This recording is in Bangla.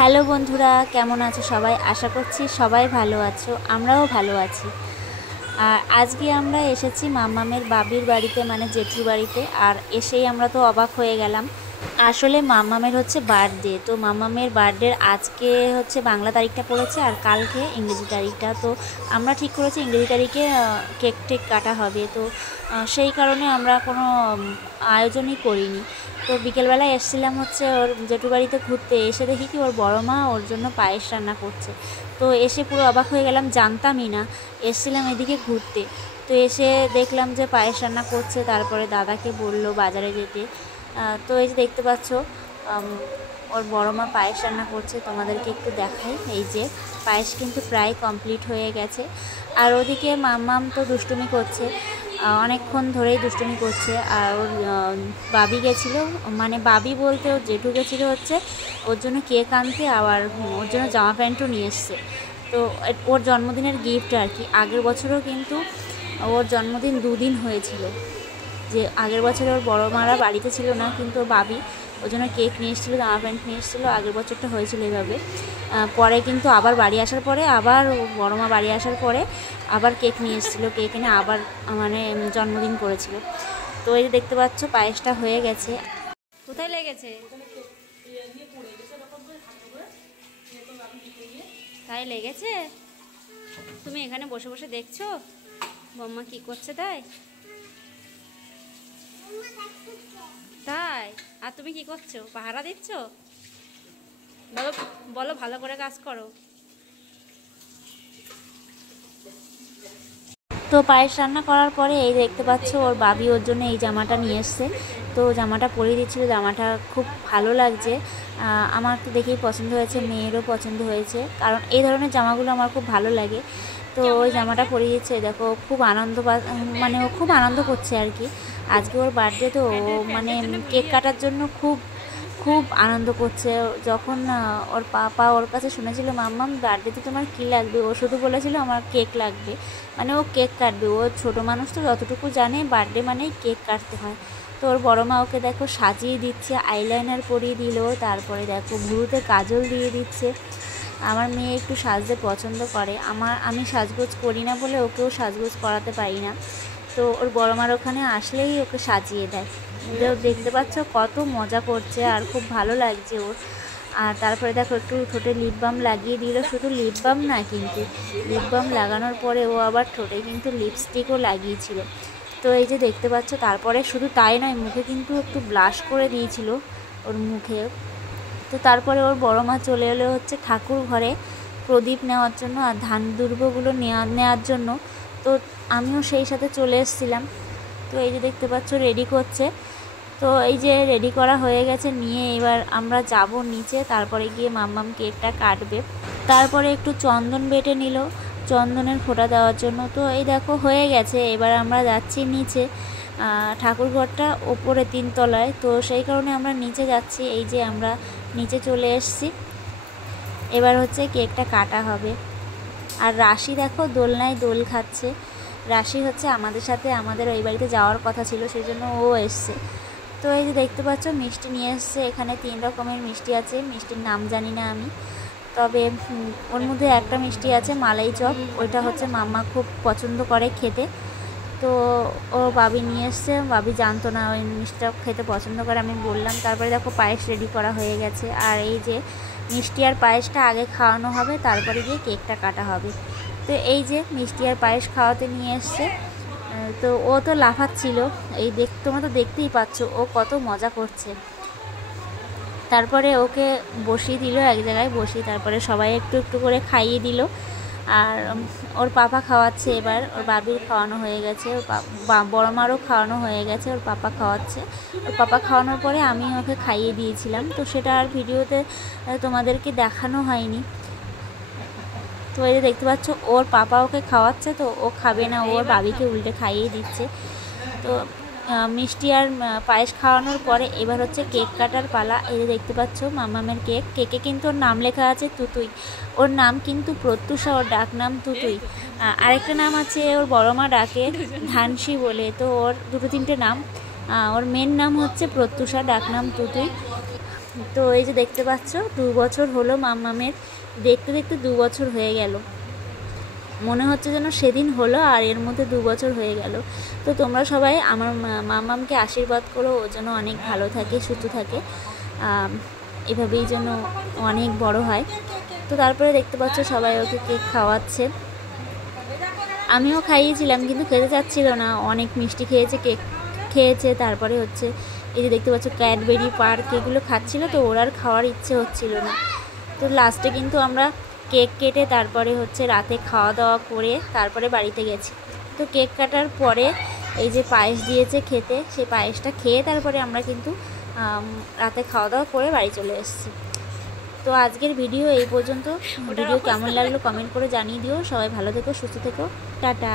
হ্যালো বন্ধুরা, কেমন আছো সবাই? আশা করছি সবাই ভালো আছো, আমরাও ভালো আছি। আর আজকে আমরা এসেছি মাম্মামের বাবির বাড়িতে, মানে জেঠুর বাড়িতে। আর এসেই আমরা তো অবাক হয়ে গেলাম। আসলে মাম্মামের হচ্ছে বার্থডে, তো মাম্মামের বার্থডের আজকে হচ্ছে বাংলা তারিখটা পড়েছে আর কালকে ইংরেজি তারিখটা। তো আমরা ঠিক করেছি ইংরেজি তারিখে কেক টেক কাটা হবে। তো সেই কারণে আমরা কোনো আয়োজনই করিনি। তো বিকেলবেলায় এসেছিলাম হচ্ছে ওর জেঠুর বাড়িতে ঘুরতে, এসে দেখি কি ওর বড় মা ওর জন্য পায়েস রান্না করছে। তো এসে পুরো অবাক হয়ে গেলাম, জানতামই না। এসেছিলাম এদিকে ঘুরতে, তো এসে দেখলাম যে পায়েস রান্না করছে। তারপরে দাদাকে বললো বাজারে যেতে। তো এই যে দেখতে পাচ্ছ ওর বড় মা পায়েস রান্না করছে, তোমাদেরকে একটু দেখাই। এই যে পায়েস কিন্তু প্রায় কমপ্লিট হয়ে গেছে। আর ওদিকে মাম্মাম তো দুষ্টুমি করছে, অনেকক্ষণ ধরেই দুষ্টুমি করছে। আর ওর বাবি গেছিলো, মানে বাবি বলতে ওর জেঠু গেছিলো হচ্ছে ওর জন্য কেক আনতে, আবার ওর জন্য জামা প্যান্টও নিয়ে এসছে। তো ওর জন্মদিনের গিফট আর কি। আগের বছরও কিন্তু ওর জন্মদিন 2 দিন হয়েছিল। যে আগের বছরে ওর বড় মারা বাড়িতে ছিল না, কিন্তু ওর বাবি ওর জন্য কেক নিয়ে এসেছিলো, জামা প্যান্ট নিয়ে এসেছিলো। আগের বছরটা হয়েছিল এইভাবে। পরে কিন্তু আবার বাড়ি আসার পরে, আবার বড় মা বাড়ি আসার পরে আবার কেক নিয়ে এসেছিলো, কেক এনে আবার মানে জন্মদিন করেছিল। তো এই যে দেখতে পাচ্ছ পায়েসটা হয়ে গেছে। কোথায় লেগেছে? তাই লেগেছে? তুমি এখানে বসে বসে দেখছো বম্মা কি করছে? তাই তাই আর তুমি কি করছো? পাহারা দিচ্ছ? বলো বলো, ভালো করে কাজ করো। তো পায়েস রান্না করার পরে এই দেখতে পাচ্ছ ওর বাবি ওর জন্য এই জামাটা নিয়ে এসছে। তো জামাটা পরিয়ে দিচ্ছিল, জামাটা খুব ভালো লাগছে। আমার তো দেখেই পছন্দ হয়েছে, মেয়েরও পছন্দ হয়েছে, কারণ এই ধরনের জামাগুলো আমার খুব ভালো লাগে। তো ওই জামাটা পরিয়ে দিচ্ছে। দেখো খুব আনন্দ, মানে ও খুব আনন্দ করছে আর কি। আজকে ওর বার্থডে, তো মানে কেক কাটার জন্য খুব খুব আনন্দ করছে। যখন ওর পাপা ওর কাছে শুনেছিল মাম্মাম বার্থডেতে তোমার কী লাগবে, ও শুধু বলেছিল আমার কেক লাগবে, মানে ও কেক কাটবে। ও ছোটো মানুষ তো যতটুকু জানে বার্থডে মানেই কেক কাটতে হয়। তো ওর বড়ো মা ওকে দেখো সাজিয়ে দিচ্ছে, আইলাইনার পরিয়ে দিল, তারপরে দেখো ভুরুতে কাজল দিয়ে দিচ্ছে। আমার মেয়ে একটু সাজতে পছন্দ করে, আমি সাজগোজ করি না বলে ওকেও সাজগোজ করাতে পারি না। তো ওর বড় মার ওখানে আসলেই ওকে সাজিয়ে দেয়। দেখতে পাচ্ছ কত মজা করছে আর খুব ভালো লাগছে ওর। আর তারপরে দেখো একটু ঠোঁটে লিপ বাম লাগিয়ে দিল। শুধু লিপ বাম না, কিন্তু লিপ বাম লাগানোর পরে ও আবার ঠোঁটে কিন্তু লিপস্টিকও লাগিয়েছিল। তো এই যে দেখতে পাচ্ছ, তারপরে শুধু তাই নয়, মুখে কিন্তু একটু ব্লাশ করে দিয়েছিল ওর মুখে। তো তারপরে ওর বড় মা চলে এলো হচ্ছে ঠাকুর ঘরে প্রদীপ নেওয়ার জন্য আর ধান দুর্বগুলো নেওয়ার জন্য। তো আমিও সেই সাথে চলে এসেছিলাম। তো এই যে দেখতে পাচ্ছ রেডি করছে। তো এই যে রেডি করা হয়ে গেছে, নিয়ে এবার আমরা যাব নিচে, তারপরে গিয়ে মাম্মাম কেকটা কাটবে। তারপরে একটু চন্দন বেটে নিল চন্দনের ফোঁটা দেওয়ার জন্য। তো এই দেখো হয়ে গেছে, এবার আমরা যাচ্ছি নিচে। ঠাকুরঘরটা ওপরে 3 তলায়, তো সেই কারণে আমরা নিচে যাচ্ছি। এই যে আমরা নিচে চলে এসেছি, এবার হচ্ছে কেকটা কাটা হবে। আর রাশি দেখো দোলনায় দোল খাচ্ছে। রাশি হচ্ছে আমাদের সাথে আমাদের ওই বাড়িতে যাওয়ার কথা ছিল, সেই জন্য ও এসছে। তো এই যে দেখতে পাচ্ছ মিষ্টি নিয়ে এসছে। এখানে 3 রকমের মিষ্টি আছে, মিষ্টির নাম জানি না আমি, তবে ওর মধ্যে একটা মিষ্টি আছে মালাই চপ, ওইটা হচ্ছে মাম্মা খুব পছন্দ করে খেতে। তো ও বাবি নিয়ে এসছে, বাবি জানতো না ওই মিষ্টিটা খেতে পছন্দ করে, আমি বললাম। তারপরে দেখো পায়েস রেডি করা হয়ে গেছে। আর এই যে মিষ্টি আর পায়েসটা আগে খাওয়ানো হবে, তারপরে গিয়ে কেকটা কাটা হবে। তো এই যে মিষ্টি আর পায়েস খাওয়াতে নিয়ে এসছে। তো ও তো লাফাচ্ছিল, এই তোমরা তো দেখতেই পাচ্ছ ও কত মজা করছে। তারপরে ওকে বসিয়ে দিল এক জায়গায়, বসিয়ে তারপরে সবাই একটু একটু করে খাইয়ে দিল। আর ওর পাপা খাওয়াচ্ছে, এবার ওর বাবির খাওয়ানো হয়ে গেছে, ওর বড় মারও খাওয়ানো হয়ে গেছে, ওর পাপা খাওয়াচ্ছে। ওর পাপা খাওয়ানোর পরে আমি ওকে খাইয়ে দিয়েছিলাম, তো সেটা আর ভিডিওতে তোমাদেরকে দেখানো হয়নি। তো এই যে দেখতে পাচ্ছ ওর পাপা ওকে খাওয়াচ্ছে, তো ও খাবে না, ওর বাবিকে উল্টে খাইয়ে দিচ্ছে। তো মিষ্টি আর পায়েস খাওয়ানোর পরে এবার হচ্ছে কেক কাটার পালা। এই যে দেখতে পাচ্ছ মাম্মামের কেক, কেকে কিন্তু ওর নাম লেখা আছে তুতুই। ওর নাম কিন্তু প্রত্যুষা, ওর ডাক নাম তুতুই। আরেকটা নাম আছে ওর বড় মা ডাকে ধানসি বলে, তো ওর 2-3টে নাম। ওর মেন নাম হচ্ছে প্রত্যুষা, ডাক নাম তুতুই। তো এই যে দেখতে পাচ্ছ 2 বছর হলো মাম্মামের, দেখতে দেখতে 2 বছর হয়ে গেল, মনে হচ্ছে যেন সেদিন হলো আর এর মধ্যে 2 বছর হয়ে গেল। তো তোমরা সবাই আমার মাম্মামকে আশীর্বাদ করো, ও যেন অনেক ভালো থাকে, সুস্থ থাকে, এভাবেই যেন অনেক বড় হয়। তো তারপরে দেখতে পাচ্ছ সবাই ওকে কেক খাওয়াচ্ছে, আমিও খাইয়েছিলাম কিন্তু খেতে চাচ্ছিল না, অনেক মিষ্টি খেয়েছে, কেক খেয়েছে। তারপরে হচ্ছে এই যে দেখতে পাচ্ছ ক্যাডবেরি পার্ক এগুলো খাচ্ছিল, তো ওর আর খাওয়ার ইচ্ছে হচ্ছিল না। তো লাস্টে কিন্তু আমরা কেক কেটে তারপরে হচ্ছে রাতে খাওয়া দাওয়া করে তারপরে বাড়িতে গেছি। তো কেক কাটার পরে এই যে পায়েস দিয়েছে খেতে, সেই পায়েসটা খেয়ে তারপরে আমরা কিন্তু রাতে খাওয়া দাওয়া করে বাড়ি চলে এসেছি। তো আজকের ভিডিও এই পর্যন্ত। ভিডিও কেমন লাগলো কমেন্ট করে জানিয়ে দিও। সবাই ভালো থেকো, সুস্থ থেকো, টাটা।